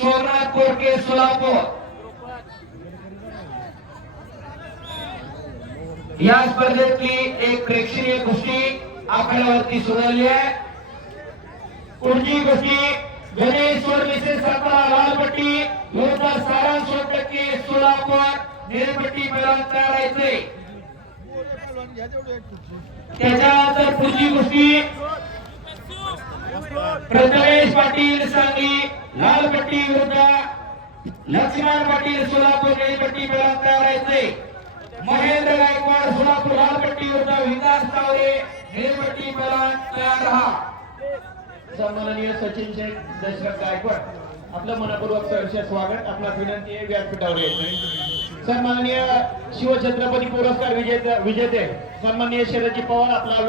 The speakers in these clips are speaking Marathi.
सोमनाथ कोरके सोलापूर। या स्पर्धेतली एक प्रेक्षणीय कुस्ती आखाड्यावरती सुरू झाली आहे. पुढची कुस्ती गणेश सोरमिसे सातारा लालपट्टी विरुद्ध सारांश सोटके सोलापूर निळपट्टी मैदान तयार राहायचे त्याच्यानंतर पुढची कुस्ती प्रथमेश पाटील सांगली लाल पट्टी विरुद्ध लक्ष्मण पाटील सोलापूर निळपट्टी मैदान तयार राहायचे महेंद्र गायकवाड सोलापूर लाल पट्टी विरुद्ध विकास तावरे निळपट्टी मैदान तयार राहा. सन्माननीय सचिन शेख दशरथ गायकवाड आपलं मनपूर्वक सहर्ष स्वागत आपला विनंती आहे व्यासपीठावर यायचं सन्माननीय शिवछत्रपती पुरस्कार विजेते विजेते सन्माननीय शरदजी पवार आपला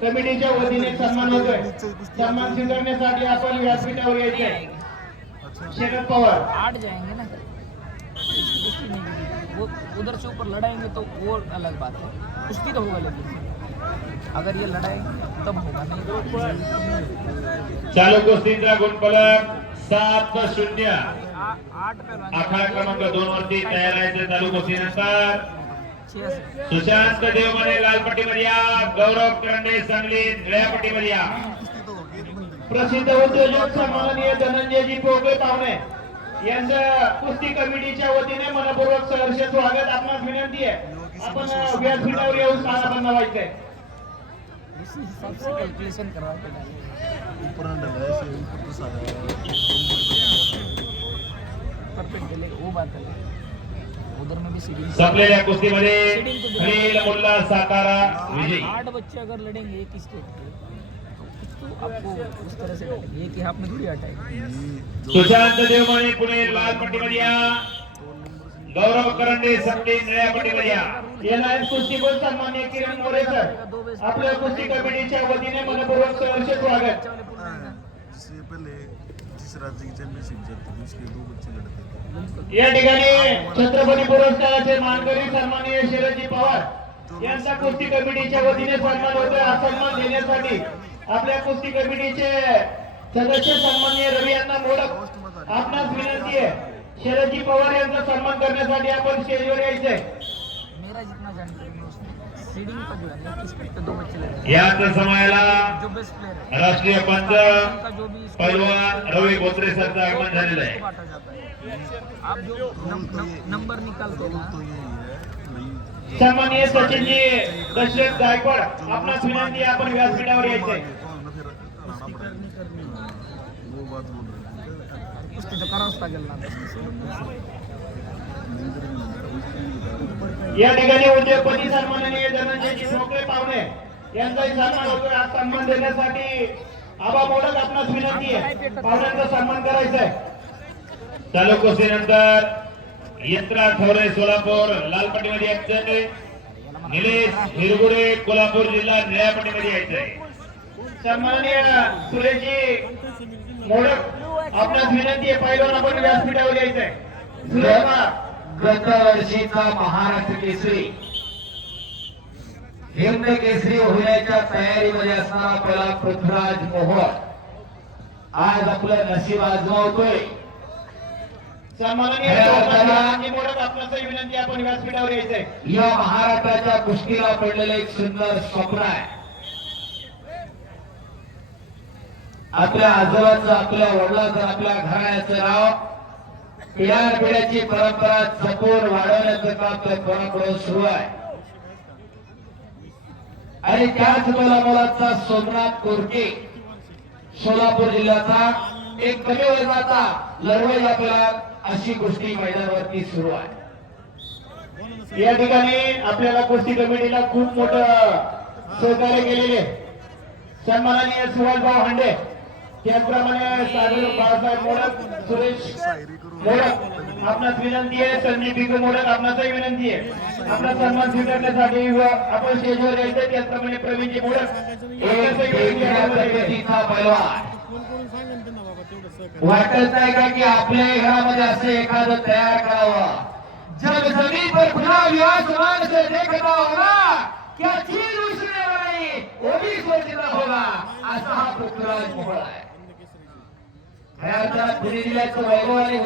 कमिटीच्या वतीने सन्मान होतोय. सन्मान स्वीकारण्यासाठी आपण व्यासपीठावर यायचंय. शरद पवार. आठ जाएंगे ना. कुश्ती नहीं होगी। वो उधर से ऊपर लड़ाएंगे तो वो अलग बात है. कुश्ती तो होगा लेकिन. अगर ये लड़ाएंगे तब होगा नहीं. तो चालू कुस्तीचा गुणफलक सात शून्य. आ- आठ पहलवान आखाडा क्रमांक दोन वरती तयार आहे चालू कुस्तीनंतर सुशांत देवमने लालपट्टीमध्ये या गौरव करंडे सांगली निळ्यापट्टीमध्ये या प्रसिद्ध उद्योजक सन्माननीय धनंजयजी पोगळे पाहुणे. यांचं कुस्ती कमिटीच्या वतीने मनपूर्वक सहर्ष स्वागत. आपणास विनंती आहे. आपण व्यासपीठावर येऊन स्थानापन्न व्हायचंय उसी हिसाब से कैलकुलेशन करवा के डालेंगे ऊपर अंडर है ऐसे ऊपर तो सारा परफेक्ट डलेगा वो बात अलग है उधर में भी सीढ़ी संपलेल्या कुस्तीमध्ये अनिल मुल्ला सातारा विजयी. आठ बच्चे अगर लड़ेंगे एक ही स्टेट के तो आपको उस तरह से लड़ेंगे एक हाथ में थोड़ी हटाएंगे. सुशांत देवमने पुणे लालपट्टीमध्ये या गौरव करंडे सांगली निळ्यापट्टीमध्ये या सन्मान्य किरण मोरे सर आपल्या कुस्ती कमिटीच्या वतीने मनपूर्वक सहर्ष स्वागत. जिससे पहले जिस राज्य की चैंपियनशिप जीती थी उसके दो बच्चे लड़ते थे या ठिकाणी छत्रपती पुरस्काराचे मानकरी सन्माननीय शरदजी पवार यांचा कुस्ती कमिटीच्या वतीने सन्मान होतोय. हा सन्मान देण्यासाठी आपल्या कुस्ती कमिटीचे सदस्य सन्माननीय रवी यांना मोडक आपणास विनंती आहे. शरदजी पवार यांचा सन्मान करण्यासाठी आपण स्टेजवर यायचंय. याच समयाला राष्ट्रीय पंच पैलवान रवी बोत्रे सरचं आगमन झालेलं आहे आप जो नंबर निकालते हैं तो ना। है भाई सन्माननीय सचिनजी दशरथ गायकवाड आपणास विनंती आहे आपण व्यासपीठावर यायचे या ठिकाणी उद्योगपती सन्माननीय धनंजयजी मोकळे पाहुणे यांचाही सन्मान होतोय आज सन्मान देण्यासाठी आबा मोडक आपणास विनंती आहे. पाहुण्यांचा सन्मान करायचा आहे. चालू कुस्तीनंतर यंत्रा थोरे सोलापूर लाल पट्टीमध्ये यायचं निलेश हिरगुडे कोल्हापूर जिल्हा निळ्या पट्टीमध्ये यायचंय. सन्माननीय सुरेशजी मोडक आपणास विनंती आहे पहिल्यावर आपण व्यासपीठावर यायचंय. गतवर्षीचा महाराष्ट्र केसरी. हिंद केसरी होण्याच्या तयारीमध्ये असणारा पहिला पृथ्वीराज मोहोळ. आज आपलं नशीब आजमावतोय. सन्माननीय विनंती आपण व्यासपीठावर यायचंय. या महाराष्ट्राच्या कुस्तीला पडलेलं एक सुंदर स्वप्न आहे. आपल्या आजोबाचं आपल्या वडिलाचं आपल्या घराण्याचं नाव पिढ्या पिढ्याची परंपरा जपून वाढवण्याचं काम त्या पोराकडून सुरू आहे. आणि त्याच मुलाचा सोमनाथ कोरके सोलापूर जिल्ह्याचा एक कमी वजनाचा लढवई आपल्याला अशी गोष्टी मैदानावरती सुरू आहे या ठिकाणी आपल्याला कुस्ती कमिटीला खूप मोठं सहकार्य केलेले सन्माननीय सुभाषभाऊ हांडे त्याचप्रमाणे सागर बाळासाहेब मोडक सुरेश मोडक आपणास विनंती आहे संदीप भिकू मोडक आपणासही विनंती आहे. आपला सन्मान स्वीकारण्यासाठी आपण स्टेजवर यायचं त्याचप्रमाणे प्रवीणजी मोडक एक आपणासही विनंती वेगळ्या आहे. पद्धतीचा पैलवान वाटत नाही का की आपल्या घरामध्ये असं एखादं तयार करावं? जब जमीन पर खुला विवाह समान से देखता होगा क्या चीज उसने बनाई वो भी सोचता होगा असा हा पृथ्वीराज मोहळ आहे. खऱ्या अर्थात पुणे जिल्ह्याचं वैभव आणि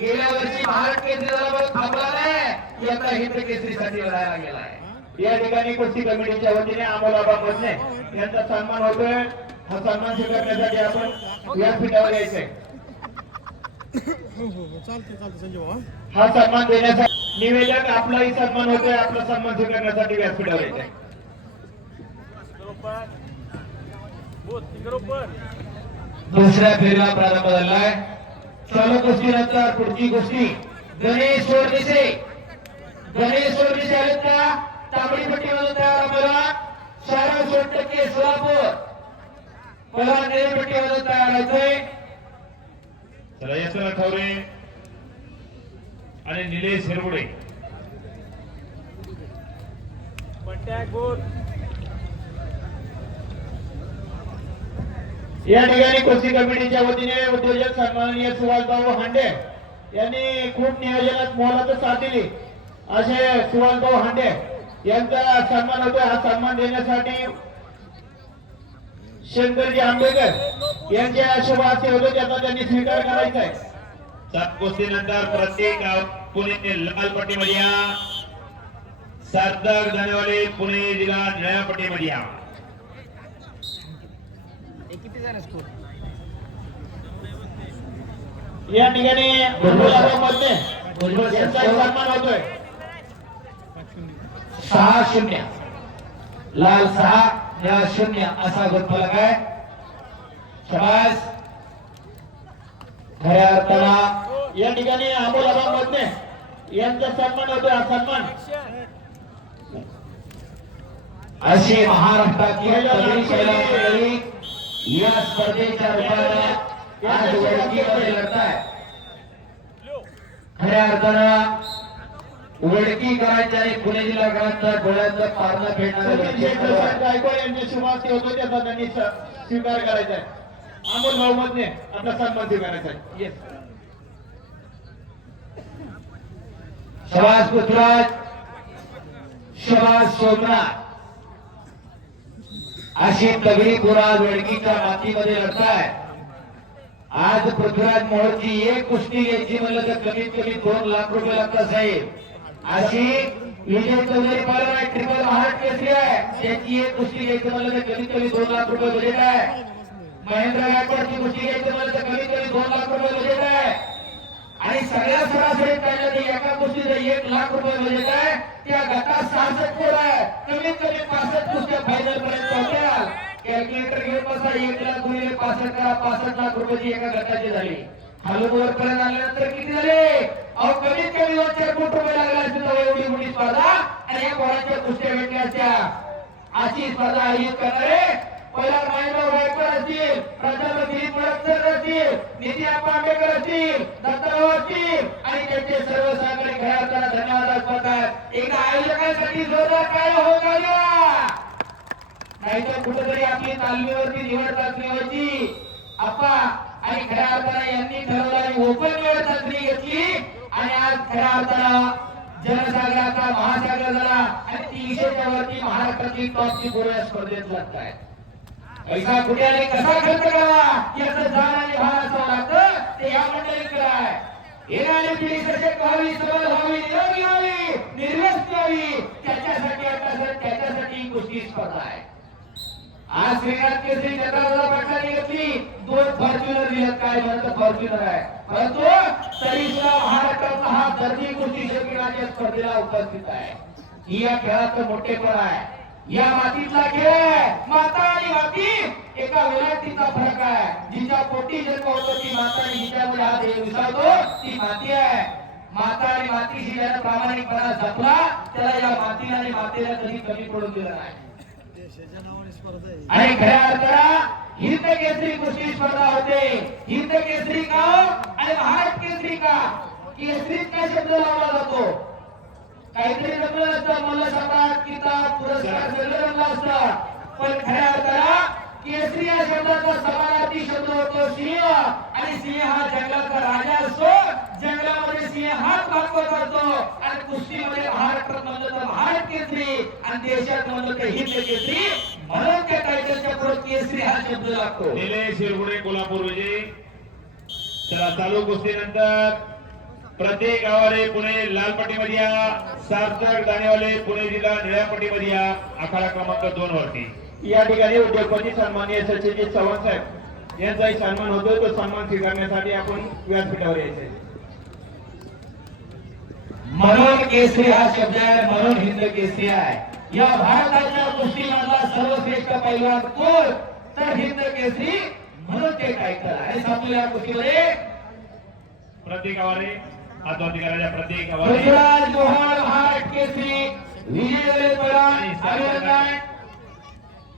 गेल्या वर्षी महाराष्ट्र केसरी थांबला नाही यंदा हिंद केसरीसाठी लढायला या ठिकाणी कृषी कमिटीच्या वतीने अमोलाबा बसने यांचा सन्मान होतोय. हा सन्मान स्वीकारण्यासाठी आपण व्यासपीठावर यायचंय हा. सन्मान देण्यासाठी निवेदक आपलाही सन्मान होतोय आपला सन्मान स्वीकारण्यासाठी व्यासपीठावर यायचंय दुसऱ्या फेरीला प्रारंभ झालाय. चालू कुस्तीनंतर पुढची कुस्ती. गणेश सोडदिसे गणेश सोडदिसे आहेत का? तांबडी पट्टीमधून तयार मला शारा सोड टक्के सोलापूर. निळी पट्टीमधून तयार व्हायचंय. चला यशवंत ठवरे आणि निलेश हिरगुडे. या ठिकाणी कुस्ती कमिटीच्या वतीने उद्योजक सन्माननीय सुभाषभाऊ हांडे यांनी खूप नियोजनात मोलाचं साथ दिली. असे सुभाषभाऊ हांडे यांचा सन्मान होतो हा सन्मान देण्यासाठी शंकरजी आंबेडकर यांच्या शुभ हस्ते त्याचा त्यांनी स्वीकार करायचा आहे. सात कुस्तीनंतर प्रत्येक पुणे लाल पट्टीमध्ये या सार्थक धनेवाले पुणे जिल्हा निळ्या पट्टीमध्ये या या ठिकाणी भुजबळमध्ये यांचा सन्मान होतोय. सहा शून्य. लाल सहा. निळा शून्य असा गुणफलक आहे. शबास. खऱ्या अर्थाला या ठिकाणी अमोल आबा मधने यांचा सन्मान होतोय हा सन्मान. महिला मंडळी या स्पर्धेच्या रूपाने आज वडकीमध्ये लढताय. खऱ्या अर्थानं वडकी करायच्या आणि पुणे जिल्हाकरांचा डोळ्याचं पारणं फेडणारं गायकवाड यांचे शुभ हस्ते होतो त्याचा त्यांनी स्वीकार करायचा आहे. अमोल मधने आपला सन्मान स्वीकारायचा आहे. येस शबास पृथ्वीराज शबास सोमनाथ. अशी तगडी पुराज वडकीच्या मातीमध्ये लढताय आज पृथ्वीराज मोहरची एक कुस्ती घ्यायची म्हणलं तर कमीत कमी दोन लाख रुपये लागतात साहेब. अशी विजय चौधरी पालन आहे ट्रिपल महाराष्ट्र केसरी आहे. त्याची एक कुस्ती घ्यायची म्हणलं तर कमीत कमी दोन लाख रुपये बजेट आहे. महेंद्र गायकवाडची कुस्ती घ्यायची म्हणलं तर कमीत कमी दोन लाख रुपये बजेट आहे. आणि सगळ्या सरासरी पाहिलं तर एका कुस्तीचं एक लाख रुपये बजेट आहे. त्या गटात सहासष्ट पोर आहे. कमीत कमी पासष्ट कुस्त्या फायनल पर्यंत पोहोचल्या. कॅल्क्युलेटर घेऊन बसा एक लाख गुणिले पासष्ट करा. पासष्ट लाख रुपयाची एका गटाची झाली. खालून वरपर्यंत आल्यानंतर किती झाले? अहो कमीत कमी दोन चार कोटी रुपये एवढी मोठी स्पर्धा. आणि या कुस्त्या भेटल्या अशी स्पर्धा आयोजित करणारे पहिला महेंद्र गायकवाड असतील प्राध्यापक दिलीप असतील आंबेडकर असतील असतील आणि त्यांचे सर्व सहकारी खऱ्या धन्यवाद अर्पण एकदा आयोजकांसाठी जोरदार काय हो काढूया नाहीतर कुठेतरी आपली तालमीवरती निवड चाचणी व्हायची. आप्पा आणि खऱ्या अर्थानं यांनी ठरवलं ओपन वेळ चाचणी घेतली. आणि आज खऱ्या अर्थानं जनसागराचा महासागर झाला. आणि तीनशेच्या वरती महाराष्ट्रातील टॉपची पोरं स्पर्धेत लागत आहेत पैसा कुठे आणि कसा खर्च करावा याचं जाण आणि भान असावं लागतं. ते या मंडळीकडे आहे. येणारी पिढी सशक्त व्हावी सबल व्हावी निरोगी व्हावी निर्व्यस्त व्हावी. त्याच्यासाठी आता सर त्याच्यासाठी गोष्टी स्पर्धा आहे. आज श्रीनाथ केसरी चंद्रबाबा पाटलांनी घेतली दोन फॉर्च्युनर दिल्यात काय म्हणतं? फॉर्च्युनर आहे. परंतु तरी सुद्धा महाराष्ट्राचा हा गर्दी कुस्ती शौकीनाच्या स्पर्धेला उपस्थित आहे. ही या खेळाचं मोठेपण आहे. या मातीतला खेळ. माता आणि माती. एका विराटीचा फरक आहे. जिच्या पोटी जन्म होतो ती माता आणि जिच्यामुळे हा देव विसरतो ती माती आहे. माता आणि मातीशी ज्याला प्रामाणिकपणा जपला. त्याला या मातीला आणि मातेला कधी कमी पडून दिलं नाही देशाच्या नावाने स्पर्धा आहे आणि खऱ्या अर्थाला हिंद केसरी कुस्ती स्पर्धा होते. हिंद केसरी का आणि महाराष्ट्र केसरी का? केसरीत काय शब्द लावला जातो? काहीतरी रंगलं असतं मला सम्राट किताब पुरस्कार सगळं रंगलं असतं. पण खऱ्या अर्थाला केसरी या शब्दाचा समानार्थी शब्द होतो सिंह आणि सिंह हा जंगलाचा राजा असतो. जंगलामध्ये सिंह हाच भागवत करतो. आणि कुस्तीमध्ये महाराष्ट्रात म्हणलं तर महाराष्ट्र केसरी आणि देशात म्हणलं तर हिंद केसरी. म्हणून त्या टायटलच्या पुढे केसरी हा शब्द लागतो. निलेश शिरगुडे कोल्हापूर विजय. चला चालू कुस्तीनंतर प्रत्येक गावाले पुणे लाल पट्टीमध्ये या सार्थक दाणेवाले पुणे जिल्हा निळ्या पट्टीमध्ये या आखाडा क्रमांक दोन वरती. या ठिकाणी उद्योगपती सन्माननीय सचिनजी चव्हाण साहेब. यांचाही सन्मान होतो तो सन्मान स्वीकारण्यासाठी आपण व्यासपीठावर यायचे म्हणून केसरी हा शब्द आहे म्हणून हिंद केसरी आहे. या भारताच्या कुस्तीमधला सर्वश्रेष्ठ पैलवान कोण? तर हिंद केसरी म्हणून ते काय करा सांगतो या कुस्तीमध्ये प्रत्येक गावाले हातवरती करायच्या प्रत्येक गावाले पृथ्वीराज मोहन महाराष्ट्र केसरी विजय अभिनंदन.